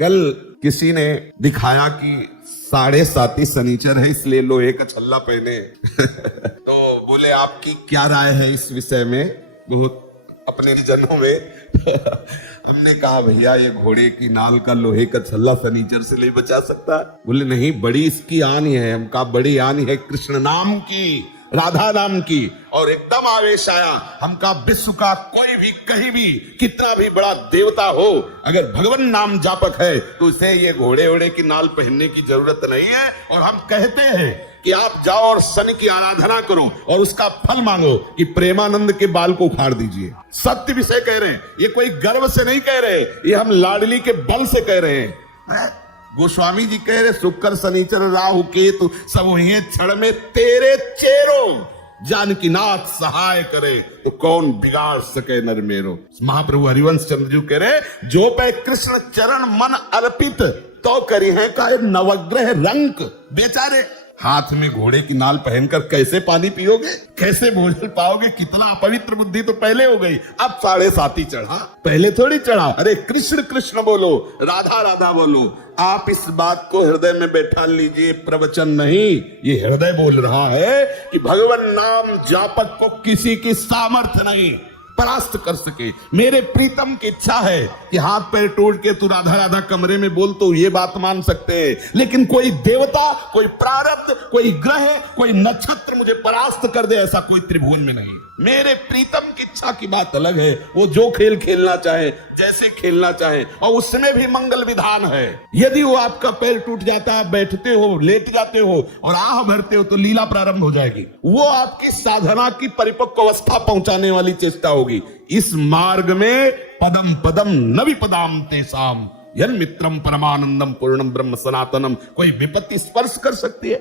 कल किसी ने दिखाया कि 7.5 शनिचर है इसलिए लोहे का छल्ला पहने तो बोले आपकी क्या राय है इस विषय में, बहुत अपने जनों में हमने कहा भैया ये घोड़े की नाल का लोहे का छल्ला शनिचर से नहीं बचा सकता। बोले नहीं, बड़ी इसकी आनी है। हम कहा बड़ी आनी है कृष्ण नाम की, राधा नाम की। और एकदम आवेश आया। हम कहा विश्व का कोई भी कहीं भी कितना भी बड़ा देवता हो, अगर भगवान नाम जापक है तो उसे ये घोड़े ओड़े की नाल पहनने की जरूरत नहीं है। और हम कहते हैं कि आप जाओ और शनि की आराधना करो और उसका फल मांगो कि प्रेमानंद के बाल को उखाड़ दीजिए। सत्य विषय कह रहे हैं, ये कोई गर्व से नहीं कह रहे, ये हम लाडली के बल से कह रहे हैं। गोस्वामी जी कह रहे शुक्र शनिचर राहु केतु सब हुए क्षण में तेरे चेरो, जानकी नाथ सहाय करे तो कौन बिगाड़ सके नर मेरो। महाप्रभु हरिवंश चंद्र जी कह रहे जो पे कृष्ण चरण मन अर्पित तो करी है का नवग्रह रंक। बेचारे हाथ में घोड़े की नाल पहनकर कैसे पानी पियोगे, कैसे भोजन पाओगे, कितना अपवित्र बुद्धि तो पहले हो गई। अब 7.5 चढ़ा, पहले थोड़ी चढ़ा। अरे कृष्ण कृष्ण बोलो, राधा राधा बोलो। आप इस बात को हृदय में बैठा लीजिए, प्रवचन नहीं, ये हृदय बोल रहा है कि भगवान नाम जापक को किसी की सामर्थ्य नहीं परास्त कर सके। मेरे प्रीतम की इच्छा है कि हाथ पैर तोड़ के तू राधा राधा कमरे में बोल तो ये बात मान सकते हैं, लेकिन कोई देवता, कोई प्रारब्ध, कोई ग्रह, कोई नक्षत्र मुझे परास्त कर दे ऐसा कोई त्रिभुवन में नहीं। मेरे प्रीतम की इच्छा की बात अलग है, वो जो खेल खेलना चाहे, जैसे खेलना चाहे, और उसमें भी मंगल विधान है। यदि वो आपका पैर टूट जाता है, बैठते हो, लेट जाते हो और आह भरते हो तो लीला प्रारंभ हो जाएगी। वो आपकी साधना की परिपक्व अवस्था पहुंचाने वाली चेष्टा होगी। इस मार्ग में पदम पदम नवि पदाम तेसाम यन मित्रम परमानंदम पूर्णम ब्रह्म सनातनम। कोई विपत्ति स्पर्श कर सकती है?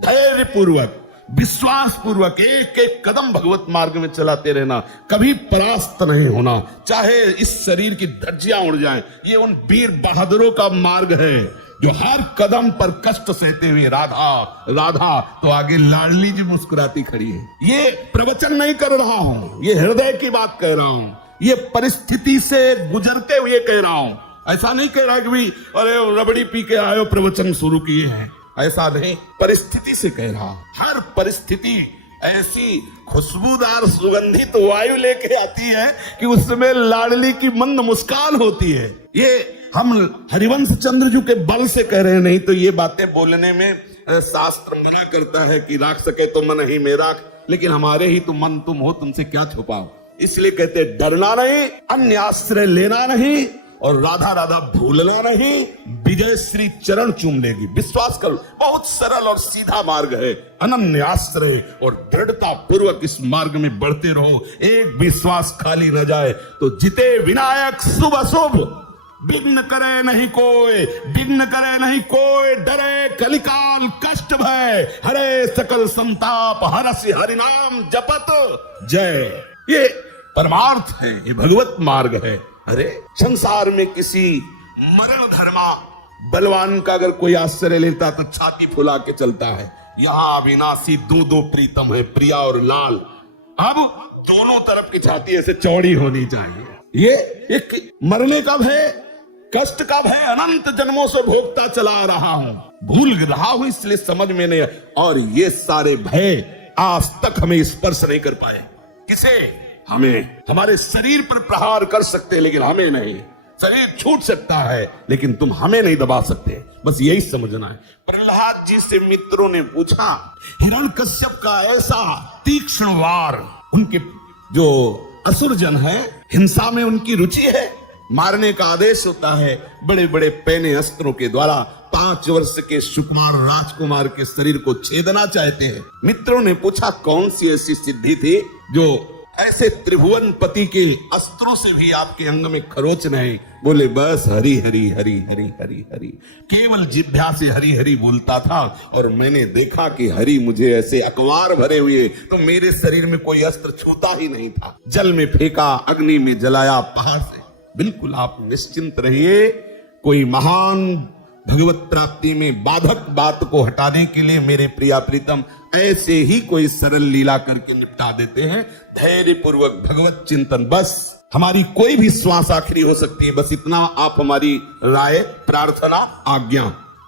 धैर्य पूर्वक, विश्वास पूर्वक एक एक कदम भगवत मार्ग में चलाते रहना, कभी परास्त नहीं होना। चाहे इस शरीर की धज्जियां उड़ जाएं, ये उन वीर बहादुरों का मार्ग है जो हर कदम पर कष्ट सहते हुए राधा राधा तो आगे लाडली जी मुस्कुराती खड़ी है। ये प्रवचन नहीं कर रहा हूं, ये हृदय की बात कह रहा हूं, ये परिस्थिति से गुजरते हुए कह रहा हूं। ऐसा नहीं कह रहा कि भाई अरे रबड़ी पी के आयो प्रवचन शुरू किए हैं, ऐसा नहीं, परिस्थिति से कह रहा। हर परिस्थिति ऐसी खुशबूदार सुगंधित वायु लेके आती है कि उसमें लाडली की मंद मुस्कान होती है। ये हम हरिवंश चंद्र जी के बल से कह रहे हैं, नहीं तो ये बातें बोलने में शास्त्र मना करता है कि राख सके तो मन ही में राख, लेकिन हमारे ही तो मन तुम हो, तुमसे क्या छुपाओ। इसलिए कहते डरना नहीं, अन्य आश्रय लेना नहीं और राधा राधा भूलना नहीं। विजय श्री चरण चूम लेगी, विश्वास करो। बहुत सरल और सीधा मार्ग है, अनन्य आश्रय और दृढ़ता पूर्वक इस मार्ग में बढ़ते रहो। एक विश्वास खाली न जाए तो जिते विनायक शुभ अशुभ, विघ्न करे नहीं कोई, विघ्न करे नहीं कोई, डरे कलिकाल कष्ट भय, हरे सकल संताप हरसि हरि नाम जपत जय। ये परमार्थ है, ये भगवत मार्ग है। अरे संसार में किसी मरण धर्मा बलवान का अगर कोई आश्रय लेता तो छाती फुला के चलता है। यहाँ अविनाशी दो प्रीतम है, प्रिया और लाल। अब दोनों तरफ की छाती ऐसे चौड़ी होनी चाहिए। ये एक मरने का भय, कष्ट का भय अनंत जन्मों से भोगता चला रहा हूं, भूल रहा हूं, इसलिए समझ में नहीं। और ये सारे भय आज तक हमें स्पर्श नहीं कर पाए। किसे? हमें। हमारे शरीर पर प्रहार कर सकते लेकिन हमें नहीं। शरीर छूट सकता है लेकिन तुम हमें नहीं दबा सकते, बस यही समझना है। प्रहलाद जी से मित्रों ने पूछा, हिरण्यकश्यप का ऐसा तीक्ष्ण वार, उनके जो असुर जन है, हिंसा में उनकी रुचि है, मारने का आदेश होता है बड़े बड़े पैने अस्त्रों के द्वारा। 5 वर्ष के सुकुमार राजकुमार के शरीर को छेदना चाहते हैं। मित्रों ने पूछा कौन सी ऐसी सिद्धि थी जो ऐसे त्रिभुवन पति के अस्त्रों से भी आपके अंग में खरोच नहीं? बोले बस हरि हरि हरि हरि हरि हरि, केवल जिह्वा से हरि हरि बोलता था और मैंने देखा कि हरि मुझे ऐसे अकवार भरे हुए, तो मेरे शरीर में कोई अस्त्र छूता ही नहीं था। जल में फेंका, अग्नि में जलाया, पहाड़ से। बिल्कुल आप निश्चिंत रहिए, कोई महान भगवत प्राप्ति में बाधक बात को हटाने के लिए मेरे प्रिया प्रीतम ऐसे ही कोई सरल लीला करके निपटा देते हैं। धैर्य पूर्वक भगवत चिंतन, बस हमारी कोई भी श्वास आखिरी हो सकती है, बस इतना आप हमारी राय, प्रार्थना, आज्ञा,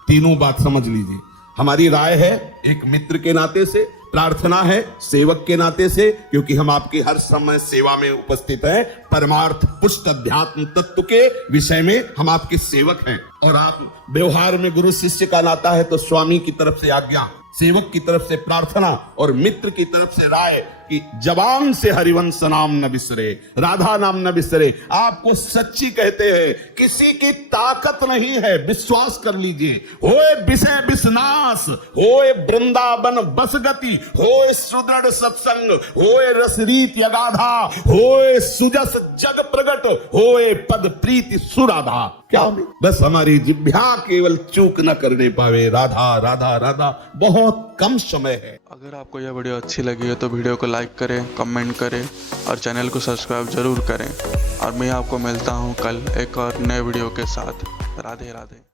तीनों बात समझ लीजिए। हमारी राय है एक मित्र के नाते से, प्रार्थना है सेवक के नाते से, क्योंकि हम आपकी हर समय सेवा में उपस्थित हैं। परमार्थ पुष्ट अध्यात्म तत्व के विषय में हम आपके सेवक हैं। और आप व्यवहार में गुरु शिष्य का नाता है तो स्वामी की तरफ से आज्ञा, सेवक की तरफ से प्रार्थना और मित्र की तरफ से राय कि जबान से हरिवंश नाम न बिसरे, राधा नाम न बिसरे। आपको सच्ची कहते हैं, किसी की ताकत नहीं है, विश्वास कर लीजिए। होए विषय विषनाश, होए वृंदावन बस गति, होए सुदृढ़ सत्संग, होए रसरीत यगाधा, होए सुजस जग प्रगट, होए पद प्रीति सुराधा। क्या बस हमारी जिह्वा केवल चूक न करने पावे। राधा राधा राधा, बहुत कम समय है। अगर आपको यह वीडियो अच्छी लगी है तो वीडियो को लाइक करें, कमेंट करें और चैनल को सब्सक्राइब जरूर करें। और मैं आपको मिलता हूं कल एक और नए वीडियो के साथ। राधे राधे।